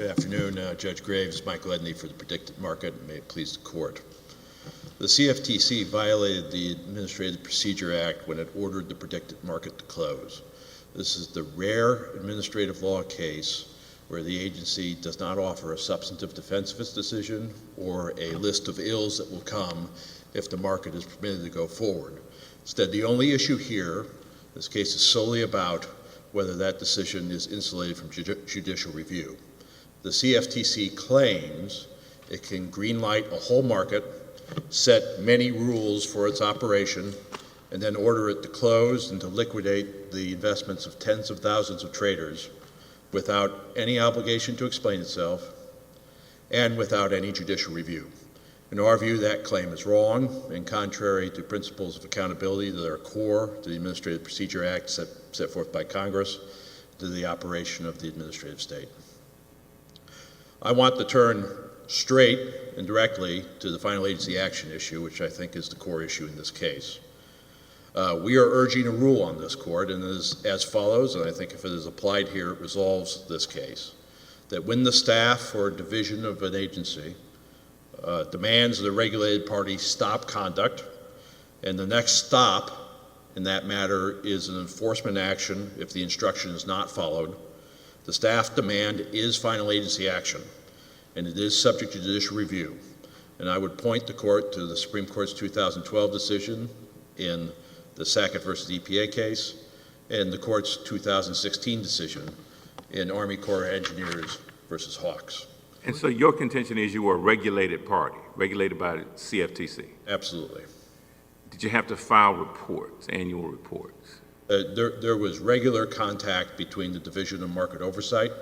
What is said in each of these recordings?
Good afternoon, Judge Graves, Michael Edney for the Predicted Market, and may it please the court. The CFTC violated the Administrative Procedure Act when it ordered the predicted market to close. This is the rare administrative law case where the agency does not offer a substantive defense of its decision or a list of ills that will come if the market is permitted to go forward. Instead, the only issue here, this case is solely about whether that decision is insulated from judicial review. The CFTC claims it can greenlight a whole market, set many rules for its operation, and then order it to close and to liquidate the investments of tens of thousands of traders without any obligation to explain itself and without any judicial review. In our view, that claim is wrong and contrary to principles of accountability that are core to the Administrative Procedure Act set forth by Congress to the operation of the administrative state. I want to turn straight and directly to the final agency action issue, which I think is the core issue in this case. We are urging a rule on this court, and it is as follows, and I think if it is applied here, it resolves this case, that when the staff or division of an agency demands the regulated party stop conduct, and the next stop in that matter is an enforcement action if the instruction is not followed, the staff demand is final agency action, and it is subject to judicial review. And I would point the court to the Supreme Court's 2012 decision in the Sackett versus EPA case and the court's 2016 decision in Army Corps of Engineers versus Hawks. And so your contention is you were a regulated party, regulated by the CFTC? Absolutely. Did you have to file reports, annual reports? There was regular contact between the Division of Market Oversight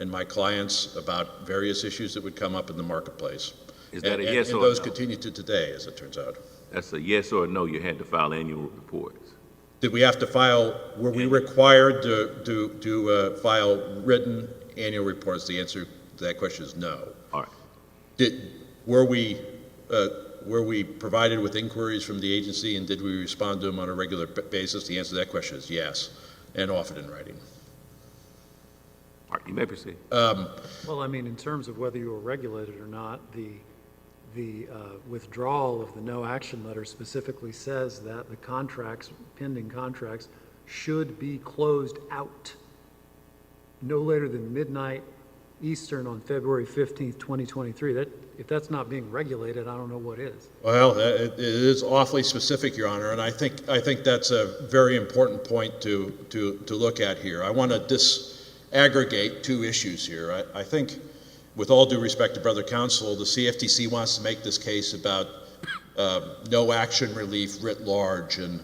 and my clients about various issues that would come up in the marketplace. Is that a yes or and no? those continue to today, as it turns out. That's a yes or a no, you had to file annual reports? Did we have to file, were we required to file written annual reports? The answer to that question is no. All right. Were we provided with inquiries from the agency, and did we respond to them on a regular basis? The answer to that question is yes, and often in writing. All right, you may proceed. Well, I mean, in terms of whether you were regulated or not, the withdrawal of the no action letter specifically says that the contracts, pending contracts, should be closed out no later than midnight Eastern on February 15th, 2023. If that's not being regulated, I don't know what is. Well, it is awfully specific, Your Honor, and I think that's a very important point to look at here. I want to disaggregate two issues here. I think, with all due respect to Brother Counsel, the CFTC wants to make this case about no action relief writ large and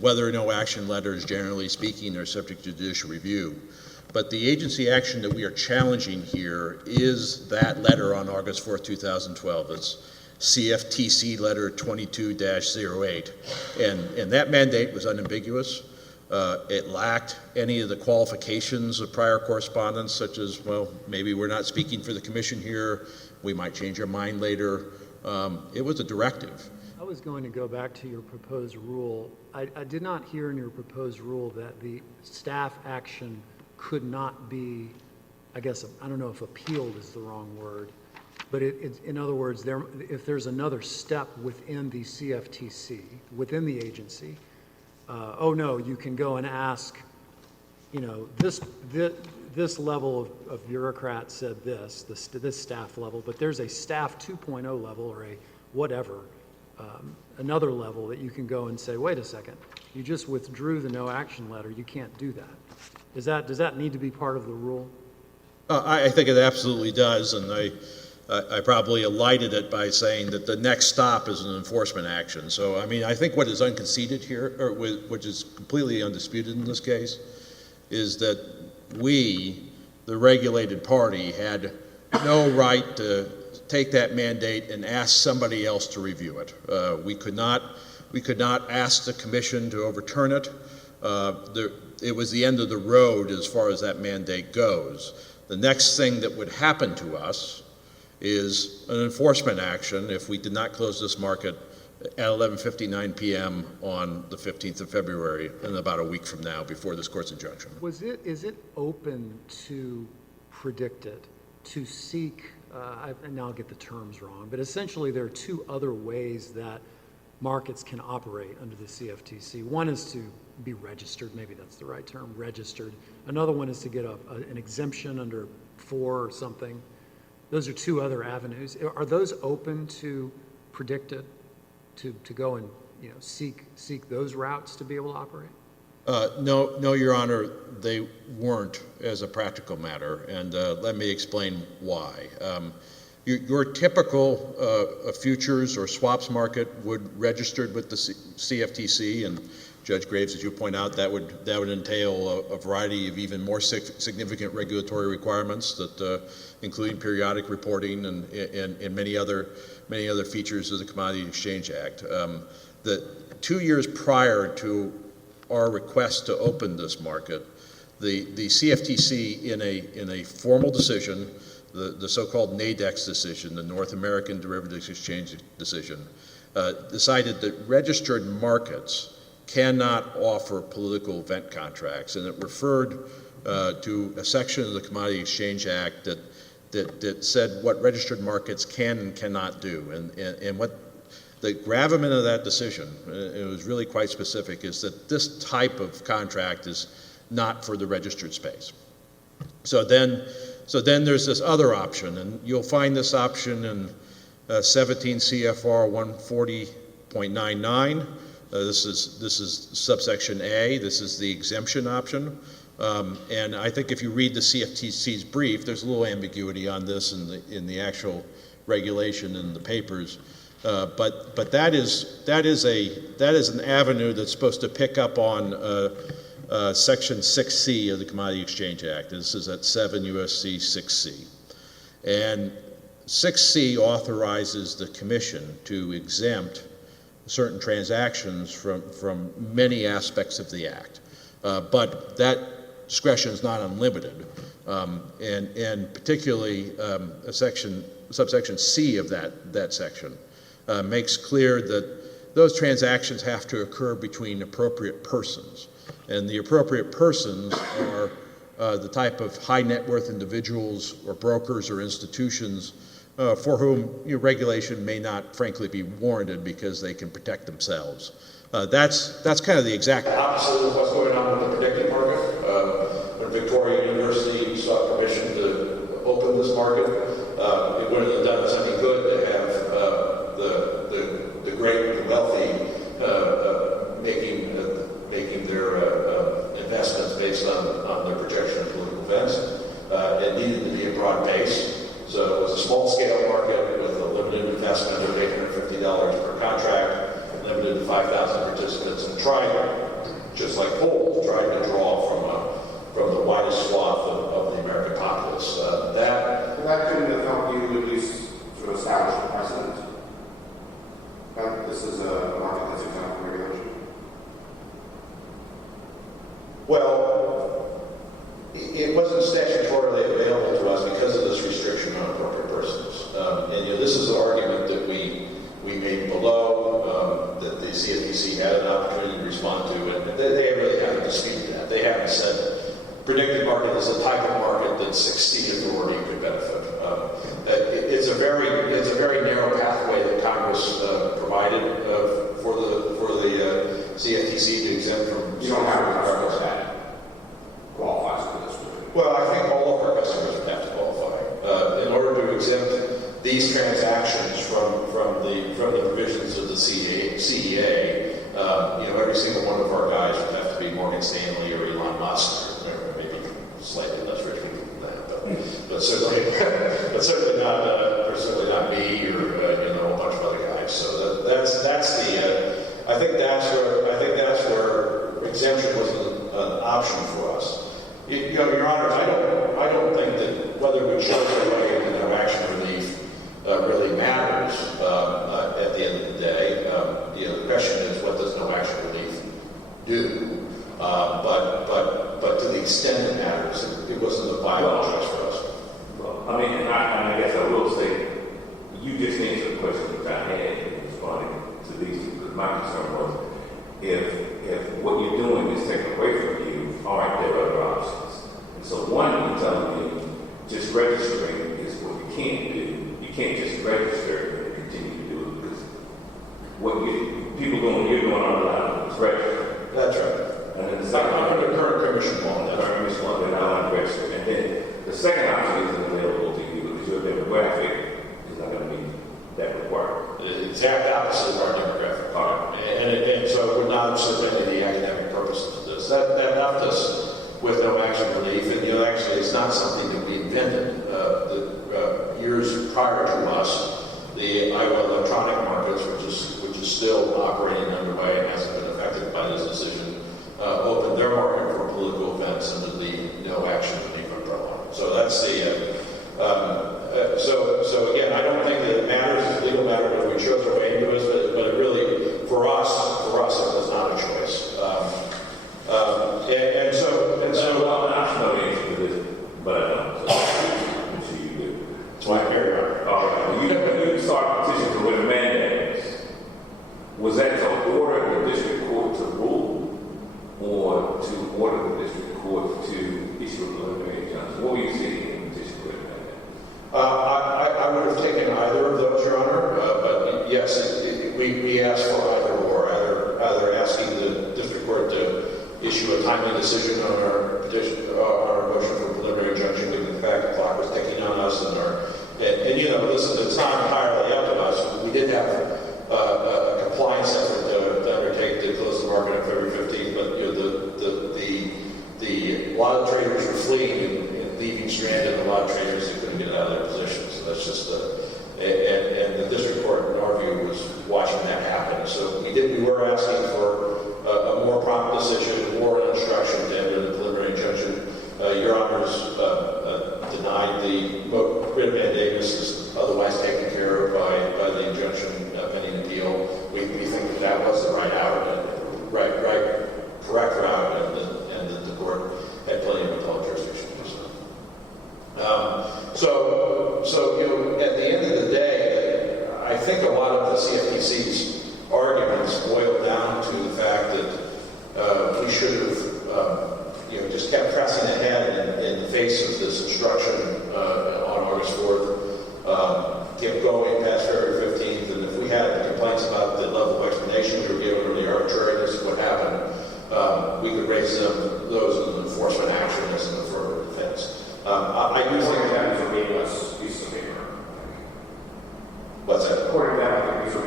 whether no action letters, generally speaking, are subject to judicial review. But the agency action that we are challenging here is that letter on August 4th, 2012. It's CFTC letter 22-08. And that mandate was unambiguous. It lacked any of the qualifications of prior correspondence, such as, well, maybe we're not speaking for the commission here, we might change our mind later. It was a directive. I was going to go back to your proposed rule. I did not hear in your proposed rule that the staff action could not be, I guess, I don't know if appealed is the wrong word, but in other words, if there's another step within the CFTC, within the agency, oh no, you can go and ask, you know, this level of bureaucrat said this staff level, but there's a staff 2.0 level or a whatever, another level that you can go and say, wait a second, you just withdrew the no action letter, you can't do that. Does that need to be part of the rule? I think it absolutely does, and I probably elided it by saying that the next stop is an enforcement action. So, I mean, I think what is unconceded here, or which is completely undisputed in this case, is that we, the regulated party, had no right to take that mandate and ask somebody else to review it. We could not ask the commission to overturn it. It was the end of the road as far as that mandate goes. The next thing that would happen to us is an enforcement action if we did not close this market at 11:59 p.m. on the 15th of February, and about a week from now, before this court's injunction. Is it open to predicted to seek, and now I'll get the terms wrong, but essentially there are two other ways that markets can operate under the CFTC. One is to be registered, maybe that's the right term, registered. Another one is to get an exemption under 4 or something. Those are two other avenues. Are those open to predicted, to go and seek those routes to be able to operate? No, Your Honor, they weren't as a practical matter, and let me explain why. Your typical futures or swaps market would registered with the CFTC, and Judge Graves, as you point out, that would entail a variety of even more significant regulatory requirements, that including periodic reporting and many other features of the Commodity Exchange Act. The 2 years prior to our request to open this market, the CFTC in a formal decision, the so-called NADEX decision, the North American Derivatives Exchange decision, decided that registered markets cannot offer political event contracts, and it referred to a section of the Commodity Exchange Act that said what registered markets can and cannot do, and what the gravamen of that decision, it was really quite specific, is that this type of contract is not for the registered space. So then there's this other option, and you'll find this option in 17 CFR 140.99. This is subsection A. This is the exemption option. And I think if you read the CFTC's brief, there's a little ambiguity on this in the actual regulation in the papers. But that is an avenue that's supposed to pick up on Section 6C of the Commodity Exchange Act. This is at 7 U.S.C. 6C. And 6C authorizes the Commission to exempt certain transactions from many aspects of the Act. But that discretion is not unlimited. And particularly subsection C of that section makes clear that those transactions have to occur between appropriate persons. And the appropriate persons are the type of high net worth individuals or brokers or institutions for whom regulation may not, frankly, be warranted because they can protect themselves. That's kind of the exact opposite of what's going on in the predictive market. When Victoria University sought permission to open this market, it wouldn't have done us any good to have the great and wealthy making their investments based on their projection of political events. It needed to be a broad base. So it was a small-scale market with a limited investment of $850 per contract, limited to 5,000 participants, and tried, just like polls, tried to draw from the widest swath of the American populace. That couldn't have helped you at least to establish a precedent. This is a market that's exempt from regulation. Well, it wasn't statutorily available to us because of this restriction on appropriate persons. And this is an argument that we made below, that the CFTC had an opportunity to respond to, and they really haven't disputed that. They haven't said predictive market is a type of market that 6C authority could benefit. It's a very narrow pathway that Congress provided for the CFTC to exempt from. You don't have a customer that qualifies for this. Well, I think all of our customers would have to qualify in order to exempt these transactions from the provisions of the CEA. Every single one of our guys would have to be Morgan Stanley or Elon Musk, or maybe slightly less rich people than that, but certainly not me or a bunch of other guys. So that's the. I think that's where exemption was an option for us. Your Honor, I don't think that whether we chose our way into no action relief really matters at the end of the day. The question is, what does no action relief do? But to the extent it matters, it wasn't a viable choice for us. Well, I guess I will say, you just answered the question that I had in responding to these, because my concern was, if what you're doing is taken away from you, all right, there are other options. And so one, you're telling me second option isn't available to you because your demographic is not going to be that required. The exact opposite of our demographic. All right. And so we're not serving any academic purposes of this. That left us with no action relief, and actually it's not something that we invented. Years prior to us, the Iowa electronic markets, which is still operating underway and hasn't been affected by this decision, opened their market for political events under the no action relief umbrella. So that's the. So again, I don't think that it matters, it's a legal matter whether we chose our way into it, but it really, for us, it was not a choice. And so, Well, I know the answer to this, but I don't. So I'm sure you do. that's why I'm here. All right. When you start petitioning with a mandate, was that to order the district court to rule or to order the district court to issue a preliminary injunction? What were you seeking in the petition with a mandate? I would have taken either of those, Your Honor, but yes, we asked for either or, either asking the district court to issue a timely decision on our petition, on our motion for preliminary injunction, given the fact the clock was ticking on us, and listen, it's not entirely up to us. We did have a compliance effort to undertake to close the market on February 15th, but the a lot of traders were fleeing and leaving stranded, and a lot of traders who couldn't get out of their positions. So that's just and the district court, in our view, was watching that happen. So we were asking for a more prompt decision or an instruction to enter the preliminary injunction. Your Honors denied the writ of mandamus is otherwise taken care of by the injunction pending appeal. We think that was the right correct route, and that the court had plenty of appellate jurisdiction to do so. So at the end of the day, I think a lot of the CFTC's arguments boil down to the fact that we should have, just kept pressing ahead in the face of this instruction on August 4th, kept going past February 15th, and if we had complaints about the level of explanation we were given or the arbitrariness of what happened, we could raise those as an enforcement action as an affirmative defense. I do think that is a meaningless piece of paper. What's that? According to that, I think these are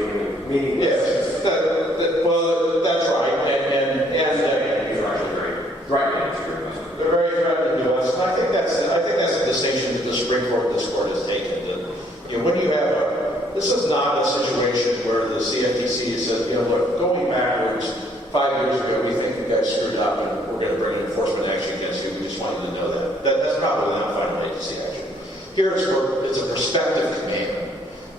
meaningless. Yes, well, that's right, and these are actually very threatening to your business. they're very threatening to us. And I think that's the distinction that the Supreme Court and this court has taken. That when you have this is not a situation where the CFTC says, look, going backwards 5 years ago, we think you guys screwed up and we're going to bring an enforcement action against you. We just want you to know that. That's probably not final agency action. Here it's a prospective command,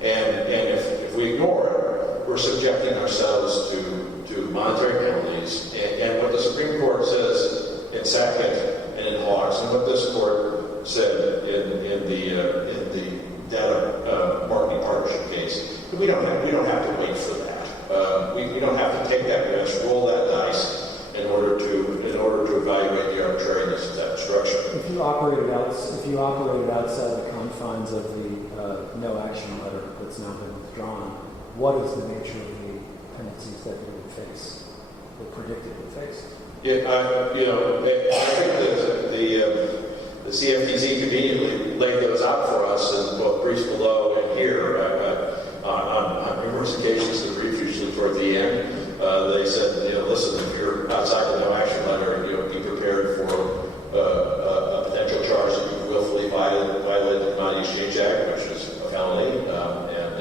and if we ignore it, we're subjecting ourselves to monetary penalties. And what the Supreme Court says in Sackett and in Hawks, and what this court said in the data marketing partnership case, we don't have to wait for that. We don't have to take that risk, roll that dice in order to evaluate the arbitrariness of that instruction. If you operated outside the confines of the no action letter that's now been withdrawn, what is the nature of the penalties that you would face, or predicted would face? Yeah, I think that the CFTC conveniently laid those out for us in both briefs below and here. On numerous occasions, the brief usually toward the end, they said, listen, if you're outside the no action letter, be prepared for a potential charge that you willfully violated the Commodity Exchange Act, which is a felony, and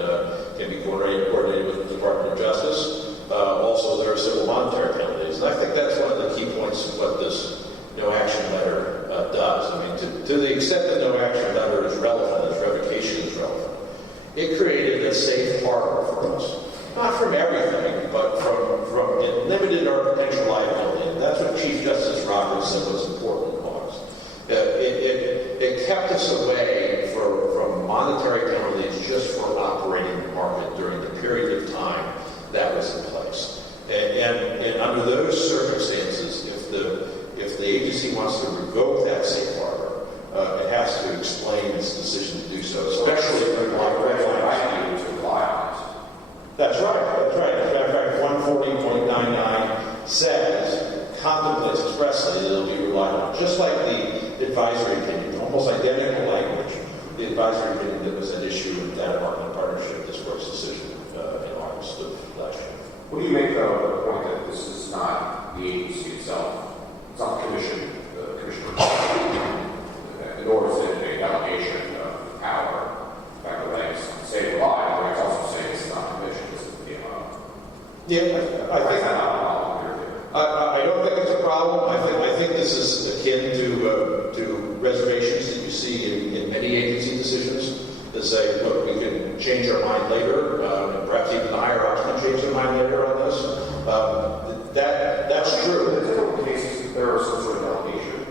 can be coordinated with the Department of Justice. Also, there are civil monetary penalties, and I think that's one of the key points of what this no action letter does. I mean, to the extent that no action letter is relevant, as revocation is relevant, it created a safe harbor for us. Not from everything, but from it limited our potential liability. And that's what Chief Justice Roberts said was important was. It kept us away from monetary penalties just for operating the market during the period of time that was in place. And under those circumstances, if the agency wants to revoke that safe harbor, it has to explain its decision to do so, especially if it's like red lines. That's right. As a matter of fact, 140.99 says, contemplates expressly that it'll be relied on. Just like the advisory opinion, almost identical language, the advisory opinion that was at issue in data marketing partnership, this court's decision in August of last year. What do you make, though, of the point that this is not the agency itself? It's not the commission, nor is it a delegation of power. In fact, the regs say a lot, the regs also say it's not the commission, this is the DMO. Yeah, I think that's not a problem here. I don't think it's a problem. I think this is akin to reservations that you see in many agency decisions that say, look, we can change our mind later, and perhaps even the higher ups can change their mind later on this. That's true. In typical cases, if there is some sort of delegation,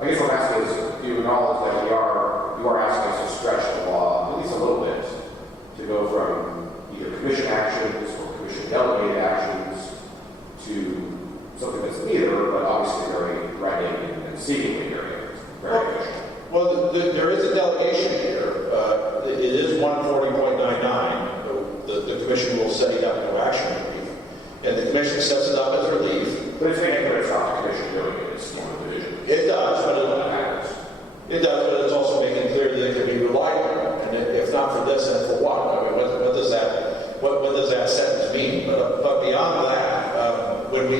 I guess what I'm asking is, do you acknowledge that you are asking us to stretch the law at least a little bit to go from either commission actions or commission delegated actions to something that's neither, but obviously very threatening and seemingly very efficient? Well, there is a delegation here. It is 140.99. The commission will set it up no action relief, and the commission sets it up as relief. But it's saying that it's not the commission doing it, it's more the division. It does, but It it's also making clear that it can be relied on. And if not for this, then for what? I mean, what does that sentence mean? But beyond that, when we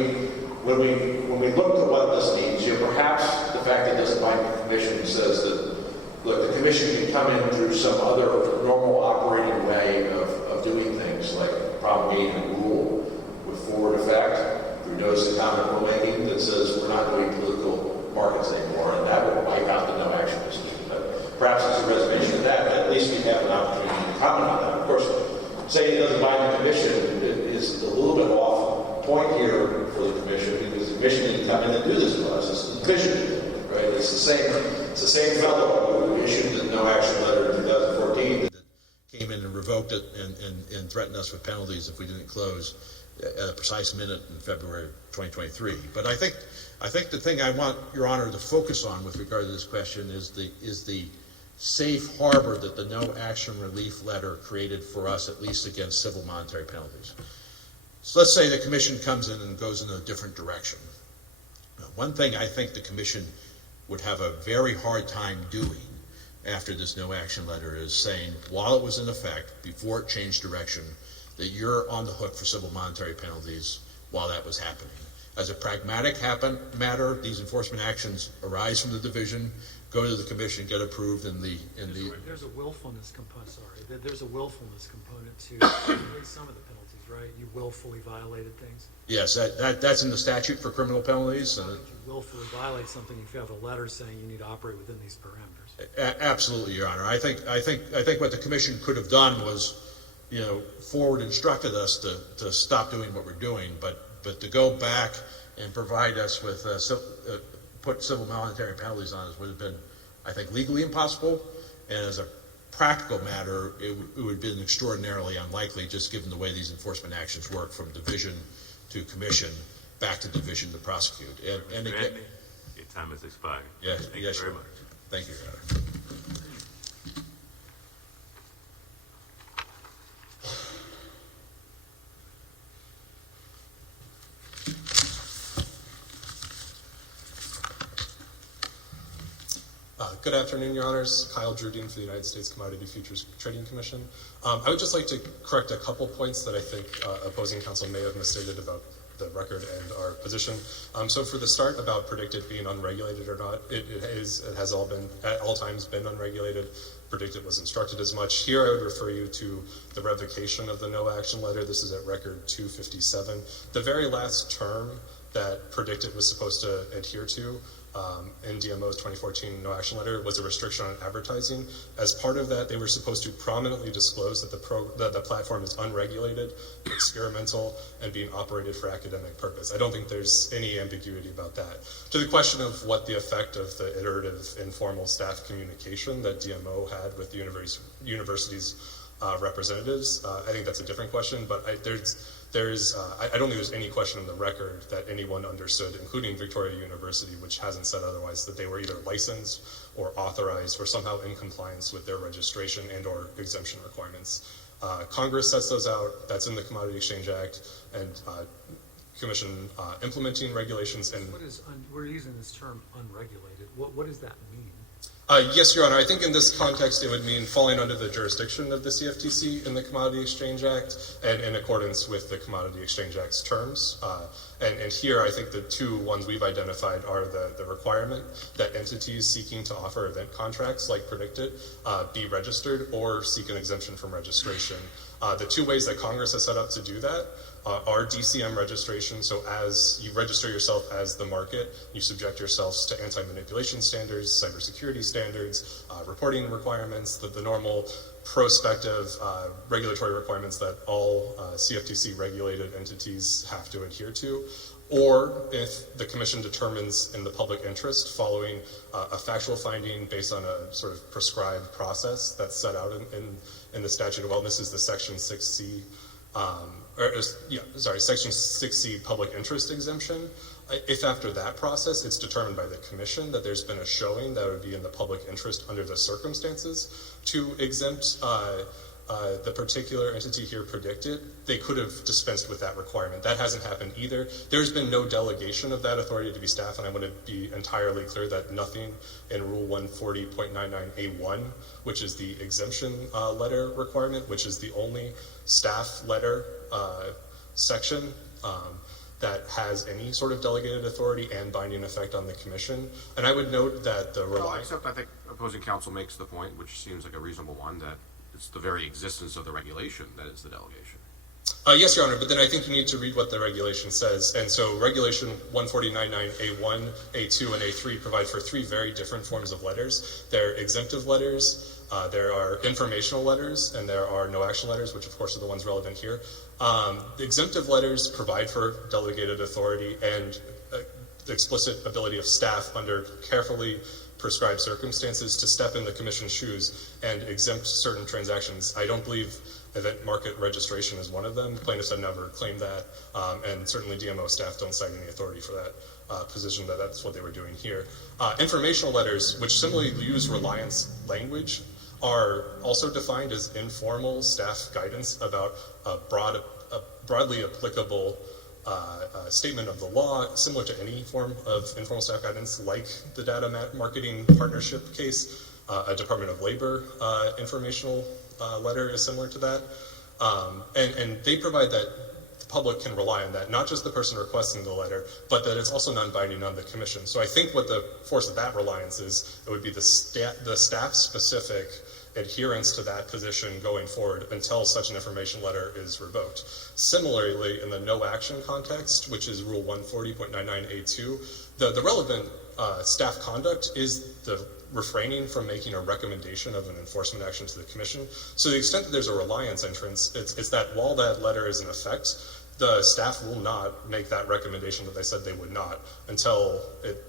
look at what this means, perhaps the fact that it doesn't bind the commission says that, look, the commission can come in through some other normal operating way of doing things, like promulgating a rule with forward effect through notice of comment rulemaking that says we're not doing political markets anymore, and that will wipe out the no action decision. But perhaps it's a reservation of that, but at least we have an opportunity to comment on that. Of course, saying it doesn't bind the commission is a little bit off point here for the commission, because the commission didn't come in and do this for us. It's the commission, right? It's the same fellow who issued the no action letter in 2014 that came in and revoked it and threatened us with penalties if we didn't close at a precise minute in February 2023. But I think the thing I want Your Honor to focus on with regard to this question is the safe harbor that the no action relief letter created for us, at least against civil monetary penalties. So let's say the commission comes in and goes in a different direction. Now, one thing I think the commission would have a very hard time doing after this no action letter is saying, while it was in effect, before it changed direction, that you're on the hook for civil monetary penalties while that was happening. As a pragmatic matter, these enforcement actions arise from the division, go to the commission, get approved There's a willfulness component, there's a willfulness component to at least some of the penalties, right? You willfully violated things. Yes, that's in the statute for criminal penalties. If you willfully violate something, if you have a letter saying you need to operate within these parameters. Absolutely, Your Honor. I think what the commission could have done was, forward instructed us to stop doing what we're doing, but to go back and provide us with put civil monetary penalties on us would have been, I think, legally impossible, and as a practical matter, it would have been extraordinarily unlikely, just given the way these enforcement actions work, from division to commission, back to division to prosecute. And again, your time has expired. Yes, Thank you very much. Thank you, Your Honor. Good afternoon, Your Honors. Kyle Druding for the United States Commodity Futures Trading Commission. I would just like to correct a couple points that I think opposing counsel may have misstated about the record and our position. So for the start, about predicted being unregulated or not, it has at all times been unregulated. Predicted was instructed as much. Here I would refer you to the revocation of the no action letter. This is at record 257. The very last term that predicted was supposed to adhere to in DMO's 2014 no action letter was a restriction on advertising. As part of that, they were supposed to prominently disclose that the platform is unregulated, experimental, and being operated for academic purpose. I don't think there's any ambiguity about that. To the question of what the effect of the iterative informal staff communication that DMO had with the university's representatives, I think that's a different question, but I don't think there's any question in the record that anyone understood, including Victoria University, which hasn't said otherwise, that they were either licensed or authorized or somehow in compliance with their registration and or exemption requirements. Congress sets those out. That's in the Commodity Exchange Act, and commission implementing regulations and We're using this term unregulated. What does that mean? Yes, Your Honor. I think in this context it would mean falling under the jurisdiction of the CFTC in the Commodity Exchange Act and in accordance with the Commodity Exchange Act's terms. And here I think the two ones we've identified are the requirement that entities seeking to offer event contracts like Predicted be registered or seek an exemption from registration. The two ways that Congress has set up to do that are DCM registration. So as you register yourself as the market, you subject yourselves to anti-manipulation standards, cybersecurity standards, reporting requirements, the normal prospective regulatory requirements that all CFTC regulated entities have to adhere to. Or if the commission determines in the public interest following a factual finding based on a sort of prescribed process that's set out in the statute of wellness is the Section 6C Section 6C public interest exemption. If after that process it's determined by the commission that there's been a showing that would be in the public interest under the circumstances to exempt the particular entity here Predicted, they could have dispensed with that requirement. That hasn't happened either. There's been no delegation of that authority to be staff, and I want to be entirely clear that nothing in Rule 140.99A1, which is the exemption letter requirement, which is the only staff letter section that has any sort of delegated authority and binding effect on the commission. And I would note that the Except I think opposing counsel makes the point, which seems like a reasonable one, that it's the very existence of the regulation that is the delegation. Yes, Your Honor, but then I think you need to read what the regulation says. And so Regulation 140.99A1, A2, and A3 provide for three very different forms of letters. There are exemptive letters, there are informational letters, and there are no action letters, which of course are the ones relevant here. The exemptive letters provide for delegated authority and the explicit ability of staff under carefully prescribed circumstances to step in the commission's shoes and exempt certain transactions. I don't believe event market registration is one of them. Plaintiffs have never claimed that, and certainly DMO staff don't cite any authority for that position, that that's what they were doing here. Informational letters, which similarly use reliance language, are also defined as informal staff guidance about a broadly applicable statement of the law, similar to any form of informal staff guidance, like the data marketing partnership case. A Department of Labor informational letter is similar to that. And they provide that the public can rely on that, not just the person requesting the letter, but that it's also non-binding on the commission. So I think what the force of that reliance is, it would be the staff-specific adherence to that position going forward until such an information letter is revoked. Similarly, in the no action context, which is Rule 140.99A2, the relevant staff conduct is the refraining from making a recommendation of an enforcement action to the commission. So to the extent that there's a reliance entrance, it's that while that letter is in effect, the staff will not make that recommendation that they said they would not until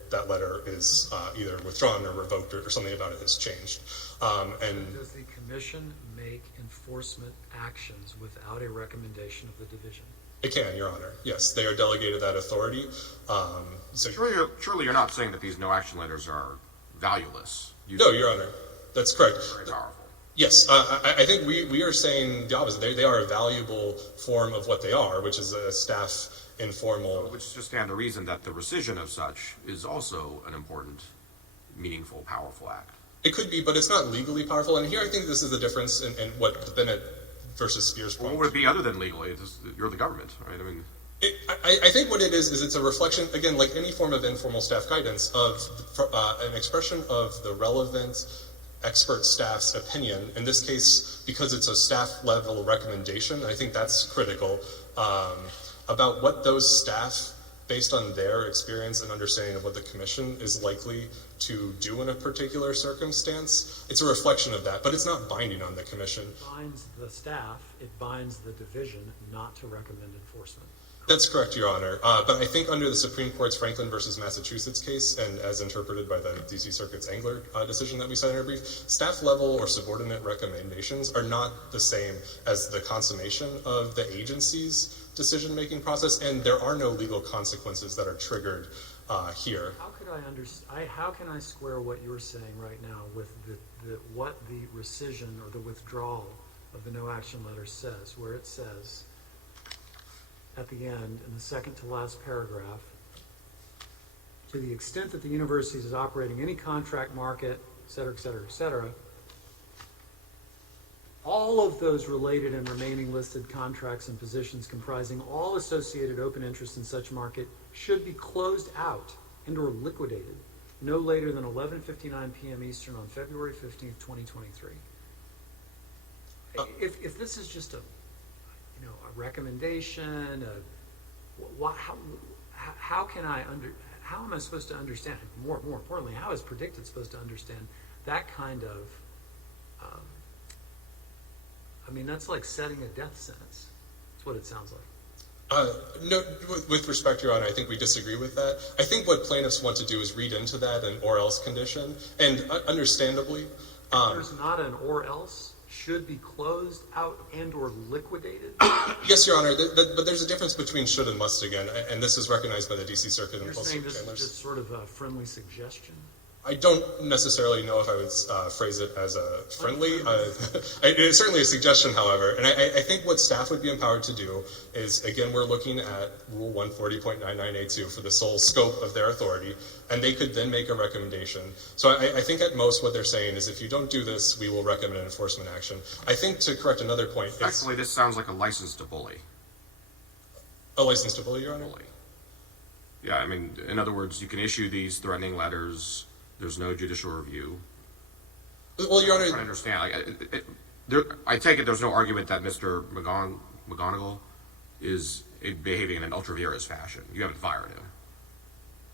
that letter is either withdrawn or revoked or something about it has changed. And does the commission make enforcement actions without a recommendation of the division? It can, Your Honor. Yes, they are delegated that authority. Surely you're not saying that these no action letters are valueless. No, Your Honor. That's correct. Very powerful. Yes, I think we are saying the opposite. They are a valuable form of what they are, which is a staff informal. So, which just stand to reason that the rescission of such is also an important, meaningful, powerful act. It could be, but it's not legally powerful. And here I think this is the difference in what Bennett versus Spears point. Well, what would it be other than legally? You're the government, right? I mean, I think what it is it's a reflection, again, like any form of informal staff guidance, of an expression of the relevant expert staff's opinion. In this case, because it's a staff level recommendation, I think that's critical, about what those staff, based on their experience and understanding of what the commission is likely to do in a particular circumstance. It's a reflection of that, but it's not binding on the commission. It binds the staff, it binds the division not to recommend enforcement. That's correct, Your Honor. But I think under the Supreme Court's Franklin versus Massachusetts case, and as interpreted by the D.C. Circuit's Engler decision that we cited in our brief, staff level or subordinate recommendations are not the same as the consummation of the agency's decision-making process, and there are no legal consequences that are triggered here. How can I square what you're saying right now with what the rescission or the withdrawal of the no action letter says, where it says, at the end, in the second to last paragraph, to the extent that the university is operating any contract market, et cetera, et cetera, et cetera, all of those related and remaining listed contracts and positions comprising all associated open interests in such market should be closed out and or liquidated no later than 11:59 p.m. Eastern on February 15th, 2023. If this is just a recommendation, how am I supposed to understand? More importantly, how is Predicted supposed to understand that kind of? That's like setting a death sentence. That's what it sounds like. No, with respect, Your Honor, I think we disagree with that. I think what plaintiffs want to do is read into that an or else condition, and understandably, There's not an or else. Should be closed out and or liquidated. yes, Your Honor, but there's a difference between should and must again, and this is recognized by the D.C. Circuit. You're saying this is just sort of a friendly suggestion? I don't necessarily know if I would phrase it as a friendly. It's certainly a suggestion, however, and I think what staff would be empowered to do is, again, we're looking at Rule 140.9982 for the sole scope of their authority, and they could then make a recommendation. So I think at most what they're saying is if you don't do this, we will recommend an enforcement action. I think to correct another point, Actually, this sounds like a license to bully. A license to bully, Your Honor? Bully. Yeah, in other words, you can issue these threatening letters. There's no judicial review. Well, Your Honor, I understand. I take it there's no argument that Mr. McGonigal is behaving in an ultra vires fashion. You haven't fired him.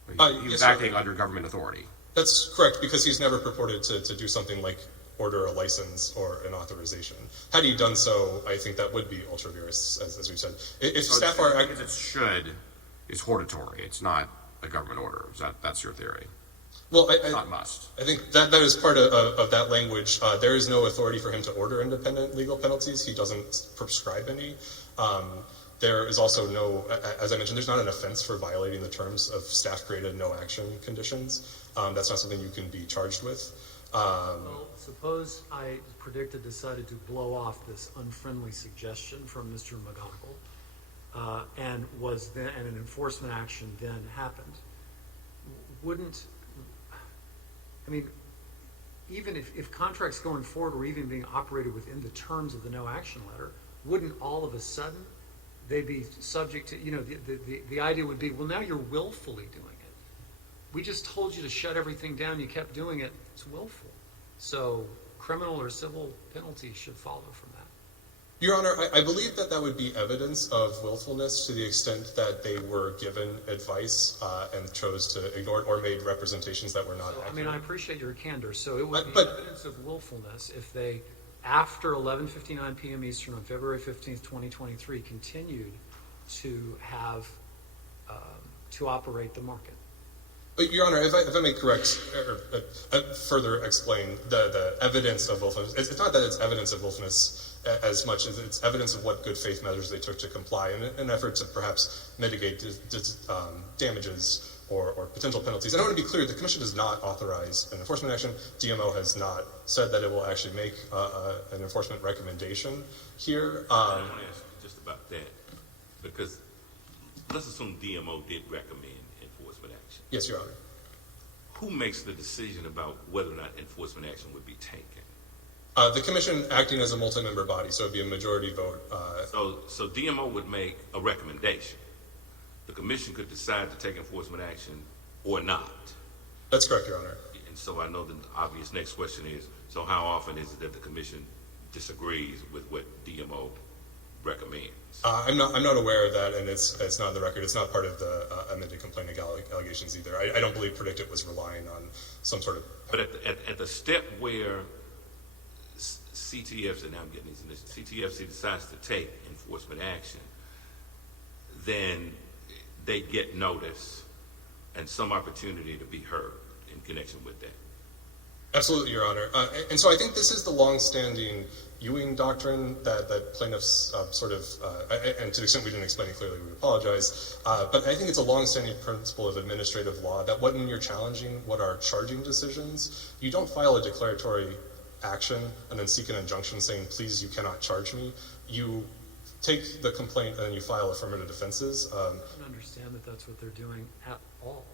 He was yes, acting under government authority. that's correct, because he's never purported to do something like order a license or an authorization. Had he done so, I think that would be ultra vires, as we said. If So staff are... it should is hortatory. It's not a government order. That's your theory. Well, Not must. I think that is part of that language. There is no authority for him to order independent legal penalties. He doesn't prescribe any. There is also no, as I mentioned, there's not an offense for violating the terms of staff-created no-action conditions. That's not something you can be charged with. Well, suppose Predicted decided to blow off this unfriendly suggestion from Mr. McGonigal, and an enforcement action then happened. Even if contracts going forward were even being operated within the terms of the no action letter, wouldn't all of a sudden they be subject to, the idea would be, well, now you're willfully doing it. We just told you to shut everything down, you kept doing it, it's willful. So criminal or civil penalties should follow from that. Your Honor, I believe that would be evidence of willfulness to the extent that they were given advice and chose to ignore it or made representations that were not accurate. I appreciate your candor. So it would be evidence of willfulness if they, after 11:59 p.m. Eastern on February 15th, 2023, continued to have, to operate the market. But Your Honor, if I may correct or further explain the evidence of willfulness, it's not that it's evidence of willfulness as much as it's evidence of what good faith measures they took to comply in an effort to perhaps mitigate damages or potential penalties. And I want to be clear, the Commission does not authorize an enforcement action. DMO has not said that it will actually make an enforcement recommendation here. I want to ask you just about that, because let's assume DMO did recommend enforcement action. Yes, Your Honor. Who makes the decision about whether or not enforcement action would be taken? The Commission acting as a multi-member body, so it would be a majority vote. So DMO would make a recommendation. The Commission could decide to take enforcement action or not. That's correct, Your Honor. And so I know the obvious next question is, so how often is it that the Commission disagrees with what DMO recommends? I'm not aware of that, and it's not on the record. It's not part of the amended complaint allegations either. I don't believe Predicted was relying on some sort of... But at the step where CTFC, and now I'm getting these initials, CTFC decides to take enforcement action, then they get notice and some opportunity to be heard in connection with that. Absolutely, Your Honor. And so I think this is the long-standing Ewing doctrine that plaintiffs and to the extent we didn't explain it clearly, we apologize, but I think it's a long-standing principle of administrative law that when you're challenging what are charging decisions, you don't file a declaratory action and then seek an injunction saying, please, you cannot charge me. You take the complaint and then you file affirmative defenses. I don't understand that that's what they're doing at all.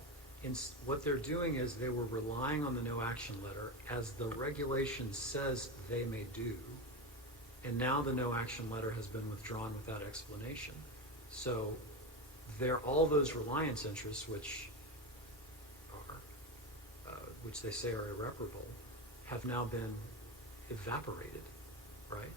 What they're doing is they were relying on the no action letter as the regulation says they may do, and now the no action letter has been withdrawn without explanation. So all those reliance interests, which they say are irreparable, have now been evaporated, right?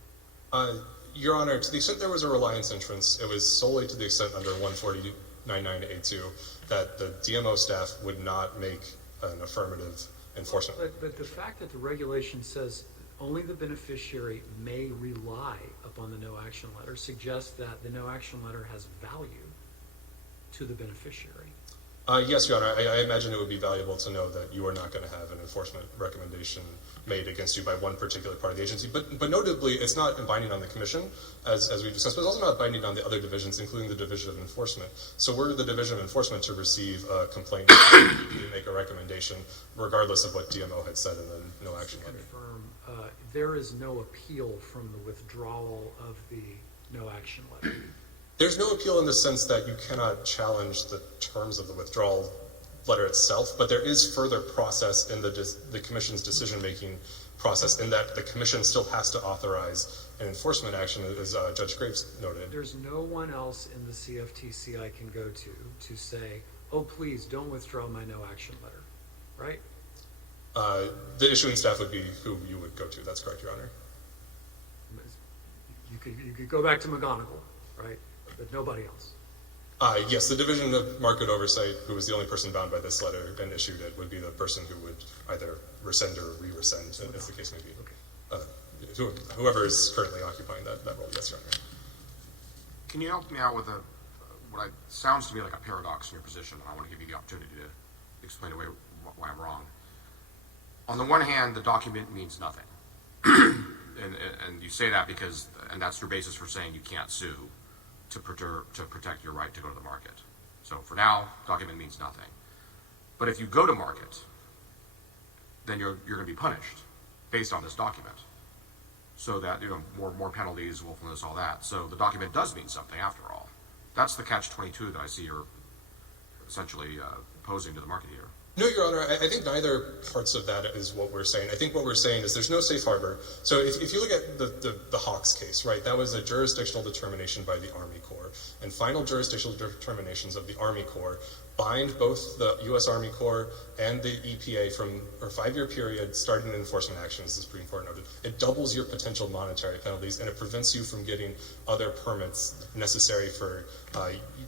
Your Honor, to the extent there was a reliance interest, it was solely to the extent under 140.99A2 that the DMO staff would not make an affirmative enforcement. But the fact that the regulation says only the beneficiary may rely upon the no action letter suggests that the no action letter has value to the beneficiary. Yes, Your Honor. I imagine it would be valuable to know that you are not going to have an enforcement recommendation made against you by one particular part of the agency. But notably, it's not binding on the Commission, as we've discussed, but it's also not binding on the other divisions, including the Division of Enforcement. So we're the Division of Enforcement to receive a complaint and make a recommendation, regardless of what DMO had said in the no action letter. Confirm, there is no appeal from the withdrawal of the no action letter. There's no appeal in the sense that you cannot challenge the terms of the withdrawal letter itself, but there is further process in the Commission's decision-making process in that the Commission still has to authorize an enforcement action, as Judge Graves noted. There's no one else in the CFTC I can go to say, oh, please don't withdraw my no action letter, right? The issuing staff would be who you would go to. That's correct, Your Honor. You could go back to McGonigal, right? But nobody else. Yes, the Division of Market Oversight, who was the only person bound by this letter and issued it, would be the person who would either rescind or re-rescind, as the case may be. Okay. Whoever is currently occupying that role, yes, Your Honor. Can you help me out with what sounds to me like a paradox in your position, and I want to give you the opportunity to explain away why I'm wrong. On the one hand, the document means nothing. and you say that because, and that's your basis for saying you can't sue to protect your right to go to the market. So for now, document means nothing. But if you go to market, then you're going to be punished based on this document. So that, more penalties, willfulness, all that. So the document does mean something after all. That's the catch-22 that I see you're essentially posing to the market here. No, Your Honor, I think neither parts of that is what we're saying. I think what we're saying is there's no safe harbor. So if you look at the Hawks case, right, that was a jurisdictional determination by the Army Corps. And final jurisdictional determinations of the Army Corps bind both the U.S. Army Corps and the EPA from a 5-year period starting an enforcement action, as the Supreme Court noted. It doubles your potential monetary penalties, and it prevents you from getting other permits necessary for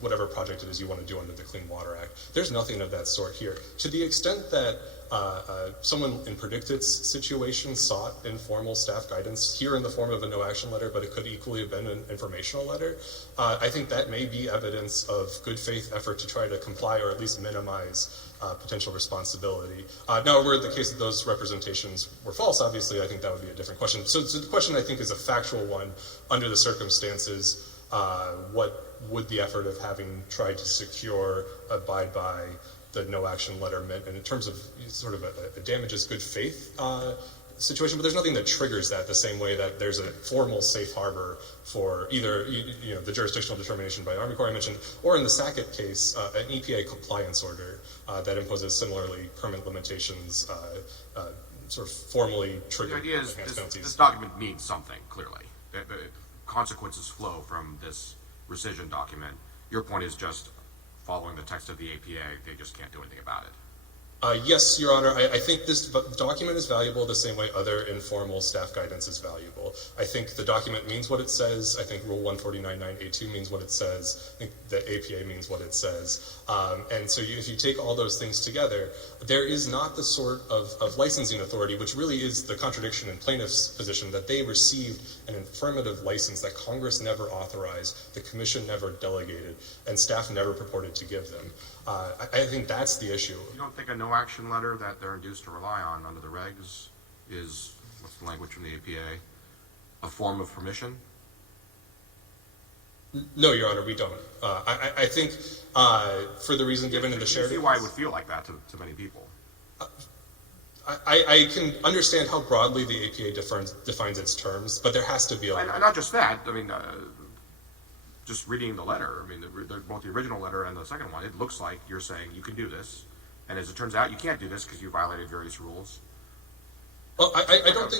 whatever project it is you want to do under the Clean Water Act. There's nothing of that sort here. To the extent that someone in Predicted's situation sought informal staff guidance here in the form of a no-action letter, but it could equally have been an informational letter, I think that may be evidence of good faith effort to try to comply or at least minimize potential responsibility. Now, were the case that those representations were false, obviously, I think that would be a different question. So the question, I think, is a factual one. Under the circumstances, what would the effort of having tried to secure, abide by the no-action letter meant, and in terms of sort of a damages good faith situation, but there's nothing that triggers that the same way that there's a formal safe harbor for either the jurisdictional determination by Army Corps I mentioned, or in the Sackett case, an EPA compliance order that imposes similarly permanent limitations, sort of formally triggered enhanced penalties. This document means something, clearly. The consequences flow from this rescission document. Your point is just following the text of the APA, they just can't do anything about it. Yes, Your Honor. I think this document is valuable the same way other informal staff guidance is valuable. I think the document means what it says. I think Rule 149.9A2 means what it says. I think the APA means what it says. And so if you take all those things together, there is not the sort of licensing authority, which really is the contradiction in plaintiff's position, that they received an affirmative license that Congress never authorized, the Commission never delegated, and staff never purported to give them. I think that's the issue. You don't think a no-action letter that they're induced to rely on under the regs is, what's the language from the APA, a form of permission? No, Your Honor, we don't. I think for the reason given in the shared... You see why it would feel like that to many people. I can understand how broadly the APA defines its terms, but there has to be a... And not just that, I mean, just reading the letter, I mean, both the original letter and the second one, it looks like you're saying you can do this, and as it turns out, you can't do this because you violated various rules. Well, I don't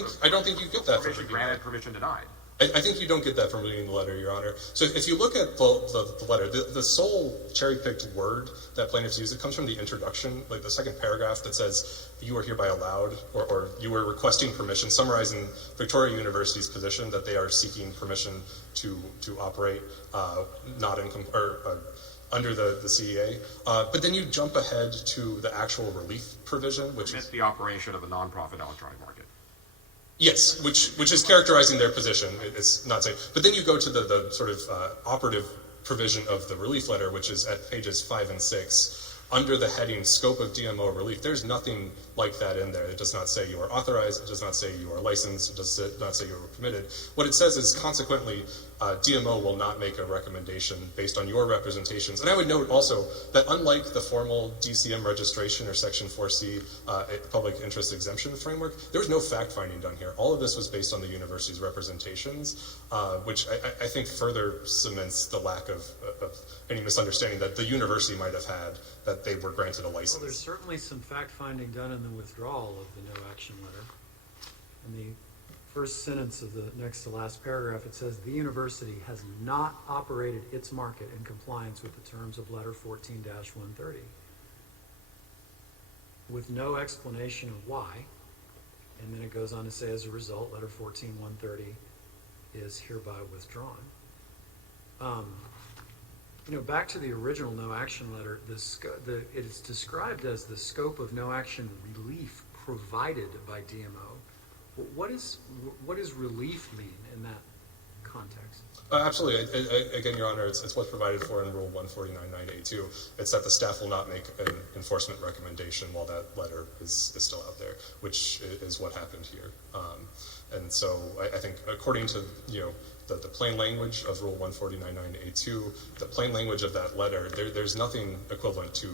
think you get that from Permission granted, permission denied. I think you don't get that from reading the letter, Your Honor. So if you look at the letter, the sole cherry-picked word that plaintiffs use, it comes from the introduction, like the second paragraph that says, you are hereby allowed, or you are requesting permission, summarizing Victoria University's position that they are seeking permission to operate under the CEA. But then you jump ahead to the actual relief provision, which is the operation of a nonprofit electronic market. Yes, which is characterizing their position. It's not safe. But then you go to the sort of operative provision of the relief letter, which is at pages 5 and 6. Under the heading Scope of DMO Relief, there's nothing like that in there. It does not say you are authorized. It does not say you are licensed. It does not say you are permitted. What it says is, consequently, DMO will not make a recommendation based on your representations. And I would note also that unlike the formal DCM registration or Section 4C public interest exemption framework, there was no fact-finding done here. All of this was based on the university's representations, which I think further cements the lack of any misunderstanding that the university might have had that they were granted a license. Well, there's certainly some fact-finding done in the withdrawal of the no action letter. In the first sentence of the next to last paragraph, it says, the university has not operated its market in compliance with the terms of letter 14-130. With no explanation of why, and then it goes on to say, as a result, letter 14-130 is hereby withdrawn. Back to the original no action letter, it is described as the scope of no action relief provided by DMO. What does relief mean in that context? Absolutely. Again, Your Honor, it's what's provided for in Rule 149.982. It's that the staff will not make an enforcement recommendation while that letter is still out there, which is what happened here. And so I think according to the plain language of Rule 149.982, the plain language of that letter, there's nothing equivalent to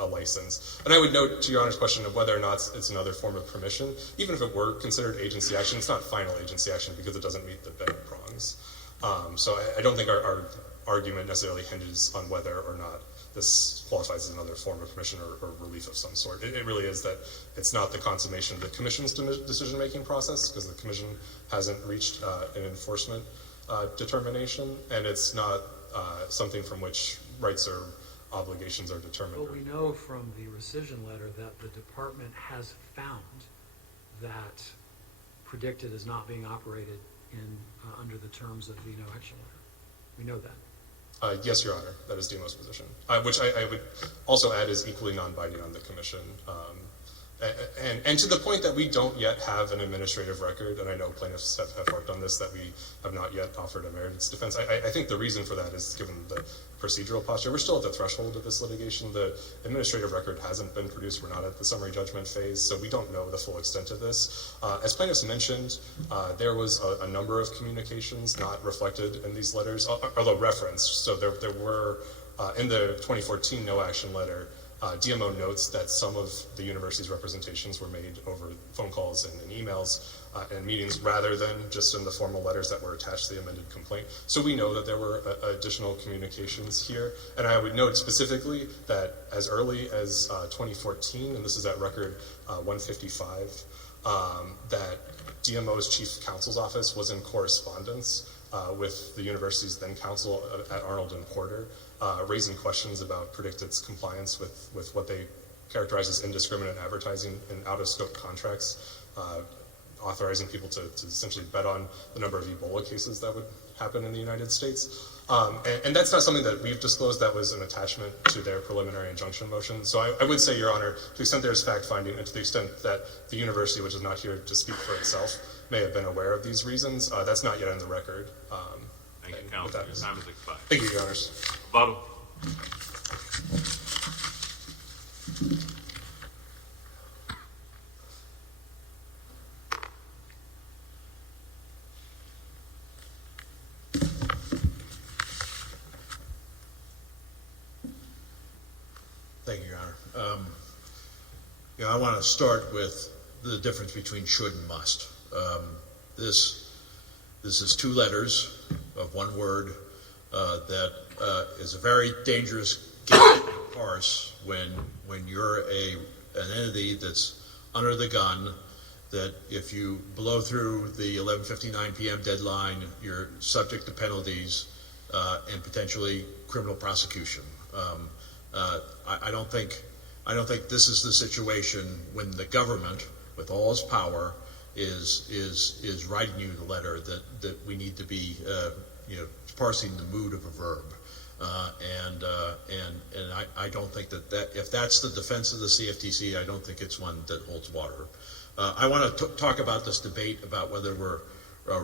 a license. And I would note to Your Honor's question of whether or not it's another form of permission, even if it were considered agency action, it's not final agency action because it doesn't meet the Bennett prongs. So I don't think our argument necessarily hinges on whether or not this qualifies as another form of permission or relief of some sort. It really is that it's not the consummation of the Commission's decision-making process, because the Commission hasn't reached an enforcement determination, and it's not something from which rights or obligations are determined. Well, we know from the rescission letter that the department has found that Predicted is not being operated under the terms of the no action letter. We know that. Yes, Your Honor, that is DMO's position, which I would also add is equally non-binding on the Commission. And to the point that we don't yet have an administrative record, and I know plaintiffs have worked on this, that we have not yet offered a merits defense. I think the reason for that is given the procedural posture. We're still at the threshold of this litigation. The administrative record hasn't been produced. We're not at the summary judgment phase, so we don't know the full extent of this. As plaintiffs mentioned, there was a number of communications not reflected in these letters, although referenced. So there were, in the 2014 no action letter, DMO notes that some of the university's representations were made over phone calls and emails and meetings rather than just in the formal letters that were attached to the amended complaint. So we know that there were additional communications here. And I would note specifically that as early as 2014, and this is at record 155, that DMO's chief counsel's office was in correspondence with the university's then counsel at Arnold and Porter, raising questions about Predicted's compliance with what they characterize as indiscriminate advertising in out-of-scope contracts, authorizing people to essentially bet on the number of Ebola cases that would happen in the United States. And that's not something that we've disclosed. That was an attachment to their preliminary injunction motion. So I would say, Your Honor, to the extent there's fact-finding and to the extent that the university, which is not here to speak for itself, may have been aware of these reasons, that's not yet on the record. Thank you, Counsel. Your time has expired. Thank you, Your Honors. Rebuttal. Thank you, Your Honor. I want to start with the difference between should and must. This is two letters of one word that is a very dangerous game to parse when you're an entity that's under the gun, that if you blow through the 11:59 p.m. deadline, you're subject to penalties and potentially criminal prosecution. I don't think this is the situation when the government, with all its power, is writing you the letter that we need to be parsing the mood of a verb. And I don't think that if that's the defense of the CFTC, I don't think it's one that holds water. I want to talk about this debate about whether we're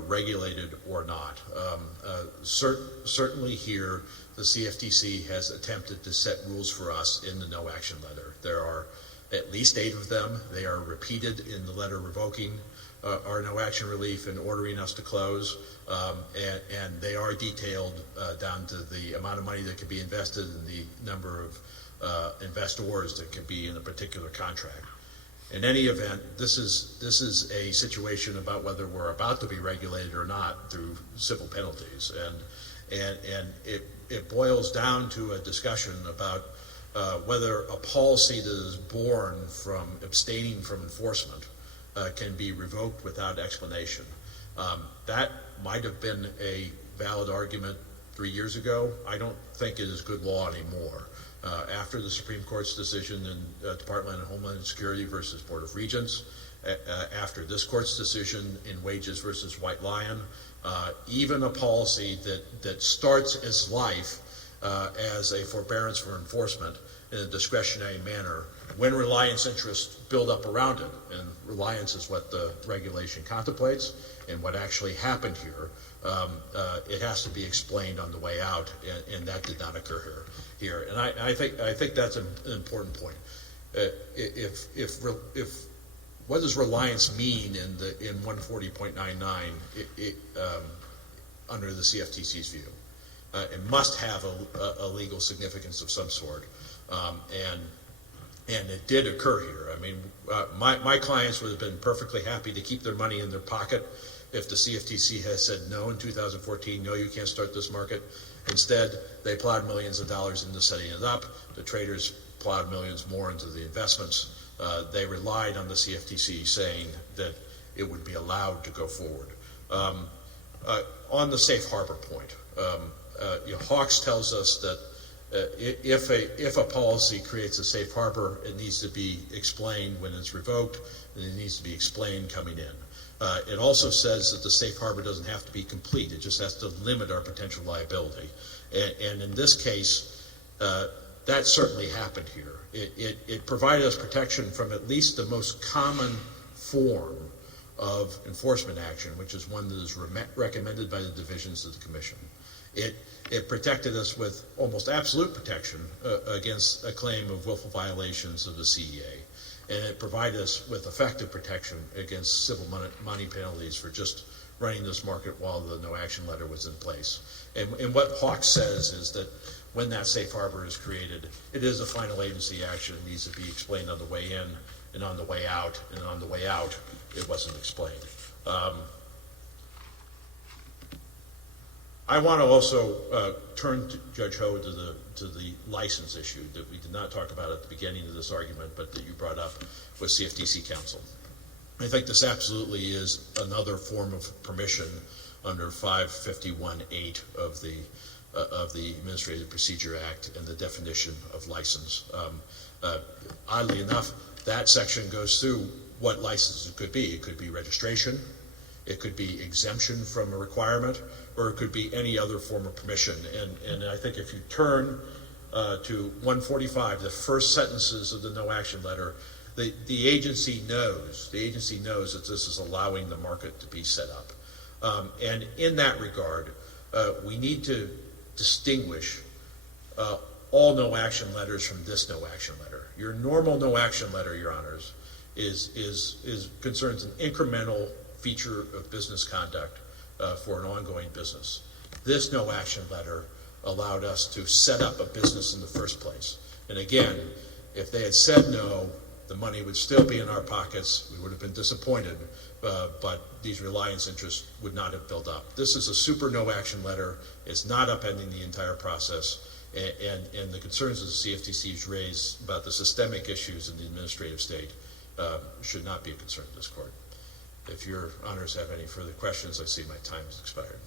regulated or not. Certainly here, the CFTC has attempted to set rules for us in the no action letter. There are at least 8 of them. They are repeated in the letter revoking our no action relief and ordering us to close, and they are detailed down to the amount of money that can be invested and the number of investors that can be in a particular contract. In any event, this is a situation about whether we're about to be regulated or not through civil penalties, and it boils down to a discussion about whether a policy that is born from abstaining from enforcement can be revoked without explanation. That might have been a valid argument 3 years ago. I don't think it is good law anymore. After the Supreme Court's decision in Department of Homeland Security versus Board of Regents, after this court's decision in Wages versus White Lion, even a policy that starts its life as a forbearance for enforcement in a discretionary manner, when reliance interests build up around it, and reliance is what the regulation contemplates, and what actually happened here, it has to be explained on the way out, and that did not occur here. And I think that's an important point. If what does reliance mean in 140.99 under the CFTC's view? It must have a legal significance of some sort, and it did occur here. I mean, my clients would have been perfectly happy to keep their money in their pocket if the CFTC had said no in 2014, no, you can't start this market. Instead, they plowed millions of dollars into setting it up. The traders plowed millions more into the investments. They relied on the CFTC saying that it would be allowed to go forward. On the safe harbor point, Hawks tells us that if a policy creates a safe harbor, it needs to be explained when it's revoked, and it needs to be explained coming in. It also says that the safe harbor doesn't have to be complete. It just has to limit our potential liability. And in this case, that certainly happened here. It provided us protection from at least the most common form of enforcement action, which is one that is recommended by the divisions of the Commission. It protected us with almost absolute protection against a claim of willful violations of the CEA. And it provided us with effective protection against civil money penalties for just running this market while the no action letter was in place. And what Hawks says is that when that safe harbor is created, it is a final agency action. It needs to be explained on the way in and on the way out, and on the way out, it wasn't explained. I want to also turn to Judge Ho to the license issue that we did not talk about at the beginning of this argument, but that you brought up with CFTC Counsel. I think this absolutely is another form of permission under 551(8) of the Administrative Procedure Act and the definition of license. Oddly enough, that section goes through what licenses could be. It could be registration, it could be exemption from a requirement, or it could be any other form of permission. And I think if you turn to 145, the first sentences of the no action letter, the agency knows that this is allowing the market to be set up. And in that regard, we need to distinguish all no action letters from this no action letter. Your normal no action letter, Your Honors, is concerns an incremental feature of business conduct for an ongoing business. This no action letter allowed us to set up a business in the first place. And again, if they had said no the money would still be in our pockets. We would have been disappointed, but these reliance interests would not have built up. This is a super no action letter. It's not upending the entire process. And the concerns that the CFTC's raised about the systemic issues in the administrative state should not be a concern to this court. If your honors have any further questions, I see my time has expired.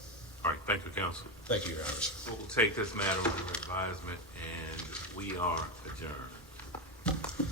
All right, thank you, counsel. Thank you, your honors. We'll take this matter under advisement, and we are adjourned.